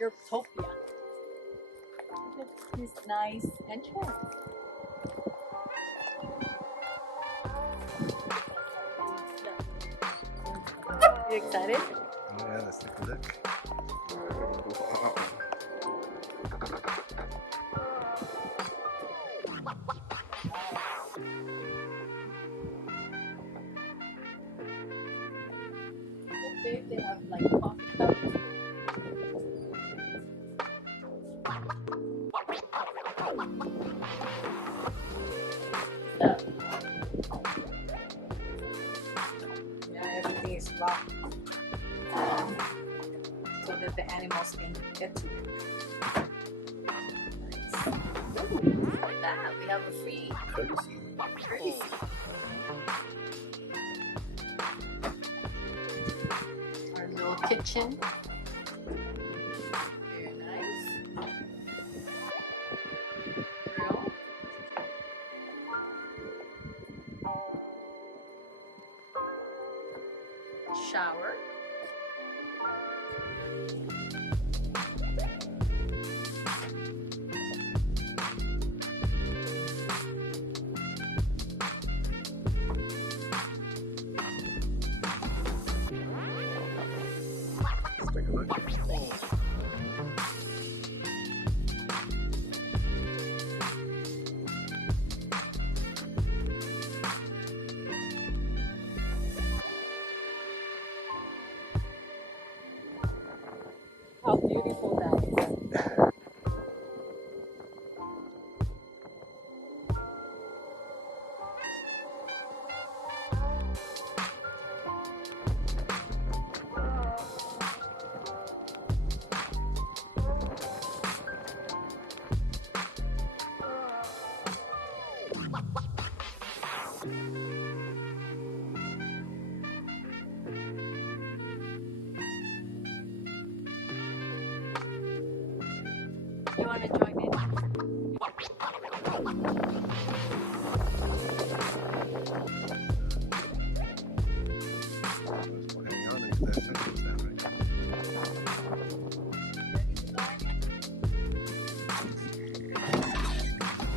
Yurtopia. Look at this nice entrance. You excited? Oh yeah, let's take a look. Wow. So big, they have like coffee cups. Yeah, everything is locked so that the animals can get to it. Nice. Ooh, look at that. We have a free Courtesy. courtesy. Our little kitchen. Very nice. Grill. Shower. Let's take a look. How beautiful that is. You want to join in? Hang on into that sentence now, right?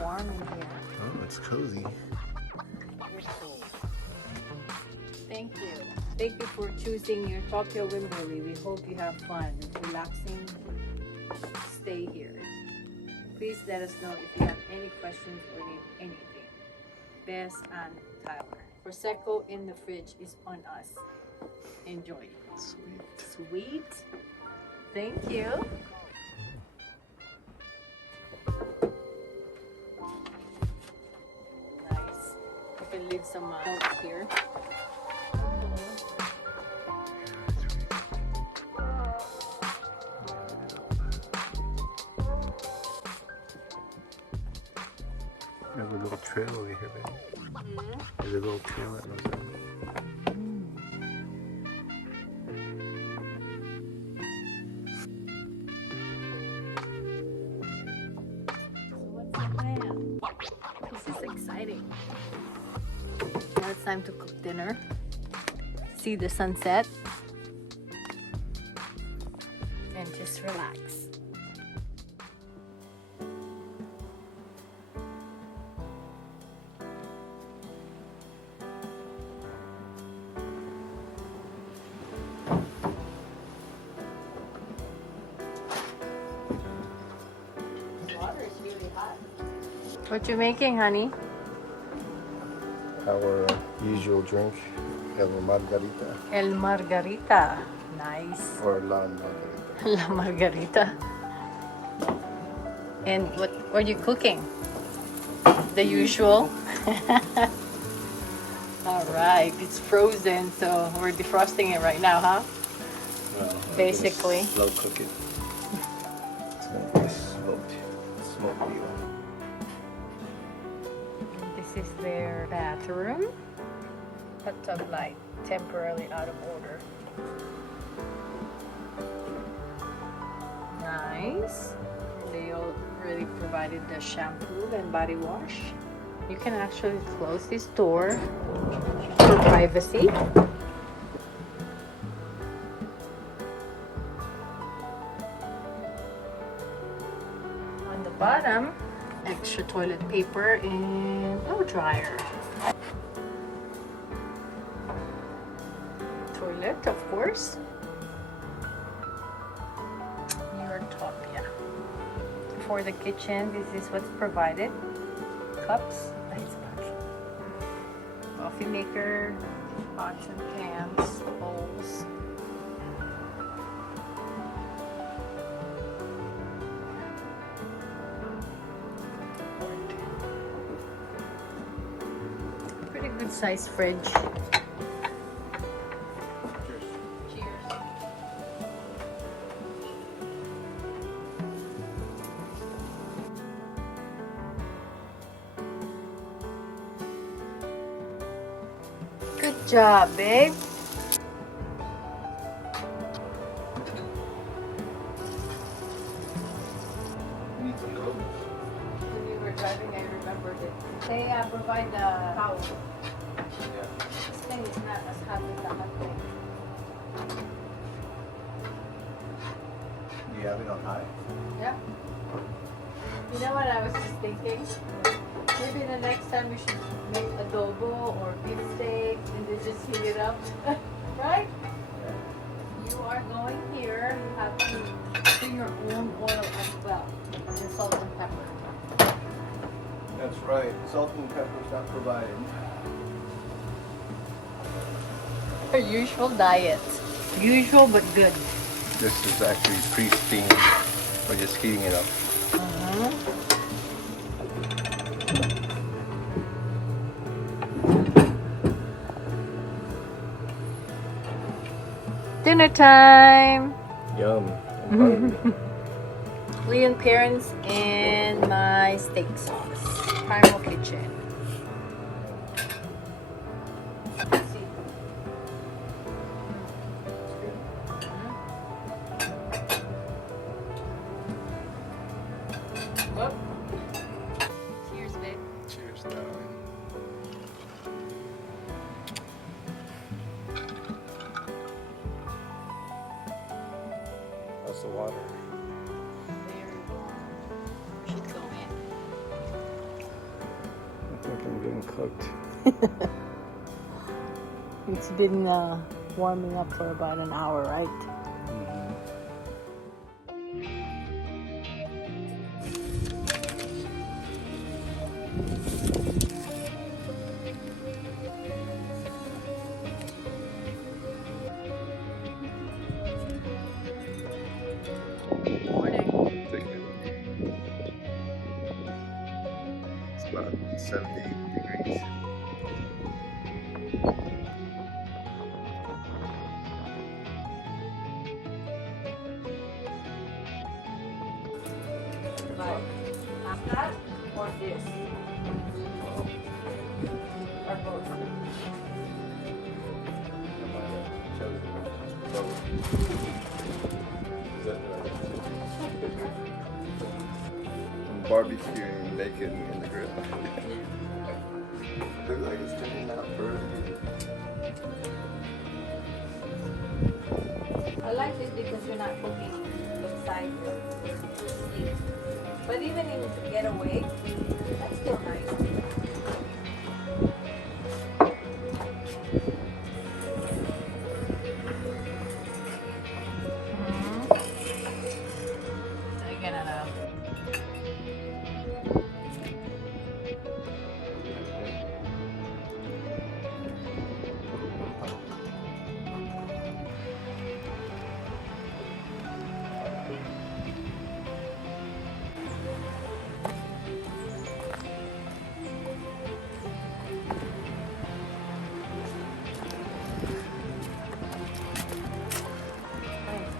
Warm in here. Oh, it's cozy. Thank you. Thank you for choosing Yurtopia Wimberley. We hope you have fun and relaxing stay here. Please let us know if you have any questions or need anything. Bess and Tyler. Prosecco in the fridge is on us. Enjoy. Sweet. Sweet. Thank you. Nice. You can leave some notes here. We have a little trail over here, baby. There's a little trail that goes down. So what's the plan? This is exciting. Now it's time to cook dinner. See the sunset. And just relax. What you making, honey? Our usual drink, El Margarita. El Margarita. Nice. Or La Margarita. La Margarita. And what are you cooking? The usual. All right, it's frozen, so we're defrosting it right now, huh? Well, Basically. Slow cook it. It's gonna be smoked veal. This is their bathroom. Hot tub light, temporarily out of order. Nice. They already provided the shampoo and body wash. You can actually close this door for privacy. bottom, extra toilet paper and blow dryer. Toilet, of course. Yurtopia. For the kitchen, this is what's provided. Cups, ice bucket, coffee maker, pots and pans, bowls. Pretty good size fridge. Cheers. Good job, babe. When we were driving, I remembered it. They provide the towel. This thing is not as hot as the hot thing. You have it on high? Yeah. You know what I was just thinking? Maybe the next time we should make adobo or beef steak and then just heat it up. Right? You are going here, you have to bring your own oil as well. And salt and pepper. That's right. Salt and pepper is not provided. Our usual diet. Usual but good. This is actually pre-steamed. We're just heating it up. Dinner time! Yum. I'm hungry. Leon parents and my steak sauce. Primal Kitchen. See. Whoop. Cheers, babe. Cheers, darling. How's the water? Very warm. We should go in. I think I'm getting cooked. It's been warming up for about an hour, right? Morning. It's about 70 degrees. Like that or this? Or both? I'm barbecuing bacon in the grill. Looks like it's turning out pretty. I like this because you're not cooking inside your sleep. But even in Getaway, that's still nice.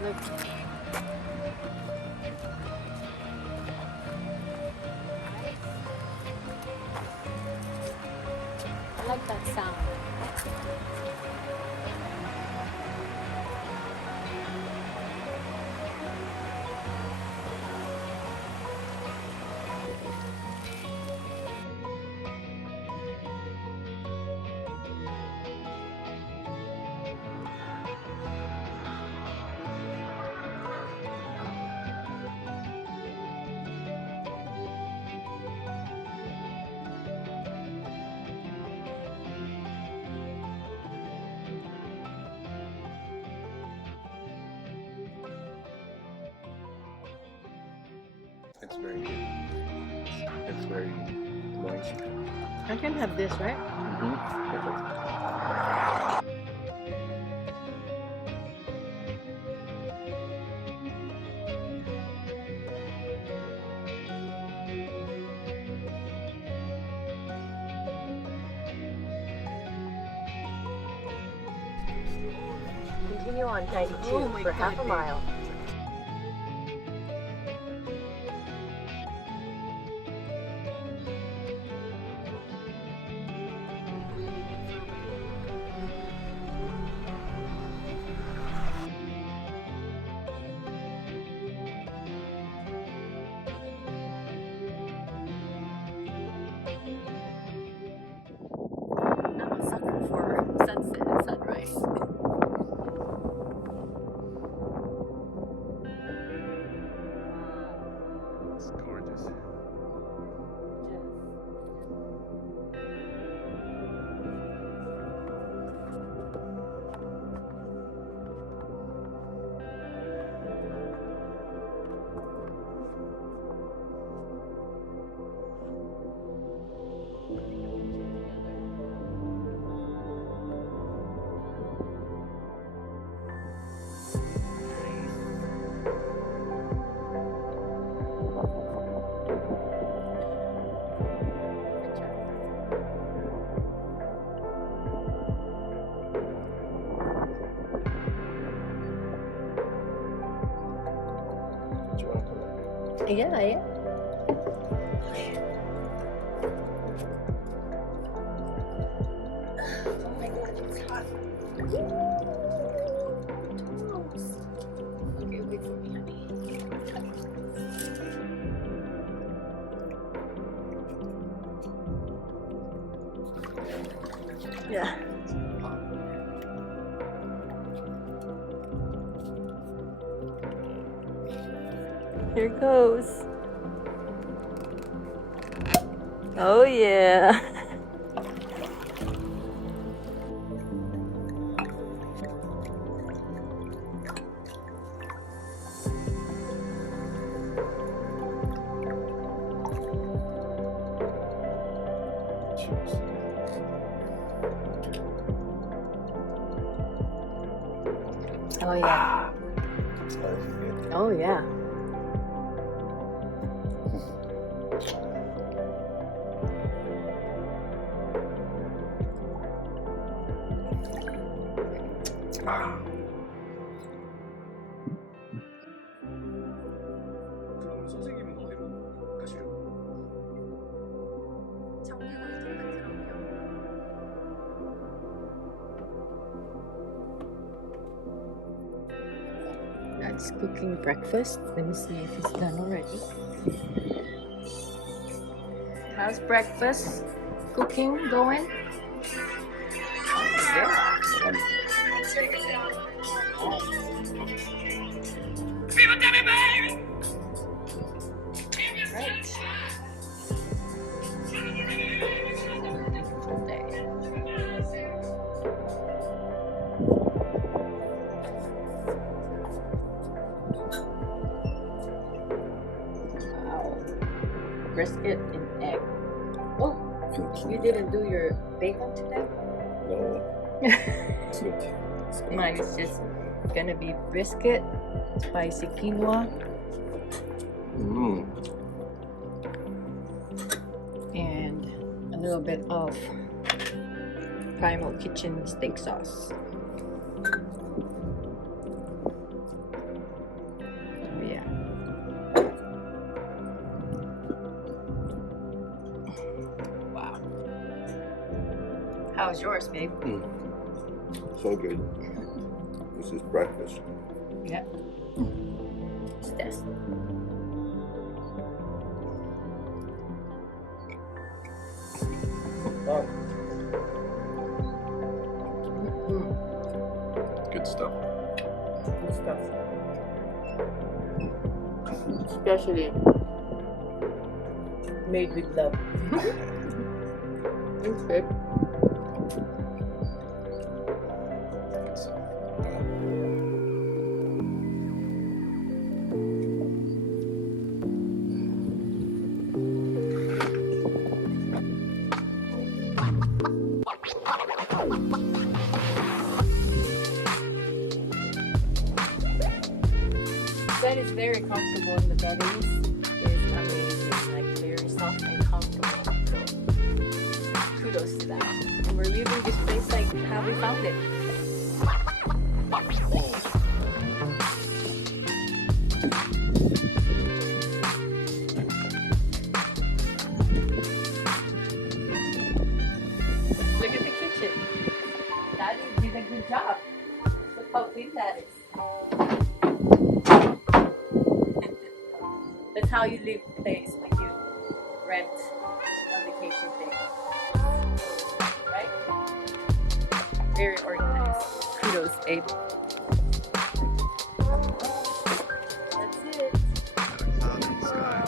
Look. I like that sound. It's very good. It's very moist. I can have this, right? Perfect. Continue on 92 Oh my for God, half a babe. mile. I'm a sucker for sunset and sunrise. It's gorgeous. Do you want to come up? Yeah, yeah. Oh my god, it's hot. Okay, wait for me, honey. Yeah. Here goes. Oh yeah. Cheers. Oh yeah. Oh, this is good. Oh yeah. 그럼 선생님은 어디로 가시려고? That's cooking breakfast. Let me see if it's done already. How's breakfast cooking going? Right. Wow. Brisket and egg. Oh, you didn't do your bacon today? No. Sweet. Mine is just gonna be brisket, spicy quinoa, Mmm. and a little bit of Primal Kitchen steak sauce. Oh yeah. Wow. How's yours, babe? So good. This is breakfast. Yeah. What's this? Oh. Mm, Good stuff. good stuff. Especially made with love. It's good. Good stuff. very comfortable in the beddings. It's amazing, like very soft and comfortable. So kudos to that. And we're leaving this place like how we found it. Look at the kitchen. Daddy did a good job. Look how clean that is. That's how you live place when you rent a vacation thing. Right? Very organized. Kudos, babe. That's it. Not a cloud in the sky.